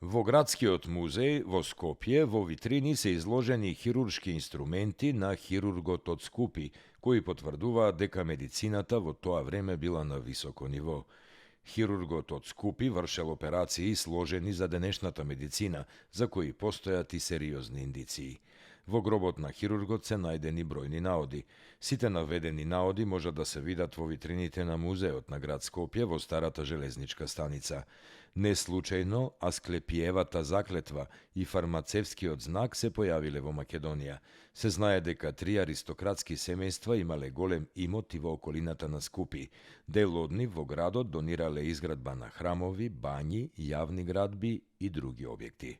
Во градскиот музеј во Скопје во витрини се изложени хируршки инструменти на хирургот од Скупи, кои потврдуваат дека медицината во тоа време била на високо ниво. Хирургот од Скупи вршел операции сложени за денешната медицина, за кои постојат и сериозни индиции. Во гробот на хирургот се најдени бројни наоди. Сите наведени наоди можат да се видат во витрините на музеот на град Скопје во старата железничка станица. Не случајно, Асклепиевата заклетва и фармацевскиот знак се појавиле во Македонија. Се знае дека 3 аристократски семејства имале голем имот и во околината на Скупи. Дел од нив во градот донирале изградба на храмови, бањи, јавни градби и други објекти.